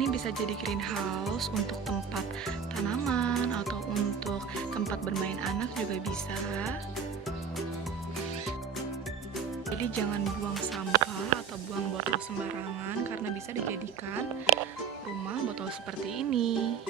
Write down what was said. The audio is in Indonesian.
ini bisa jadi greenhouse untuk tempat tanaman atau untuk tempat bermain anak juga bisa. Jadi jangan buang sampah atau buang botol sembarangan karena bisa dijadikan rumah botol seperti ini.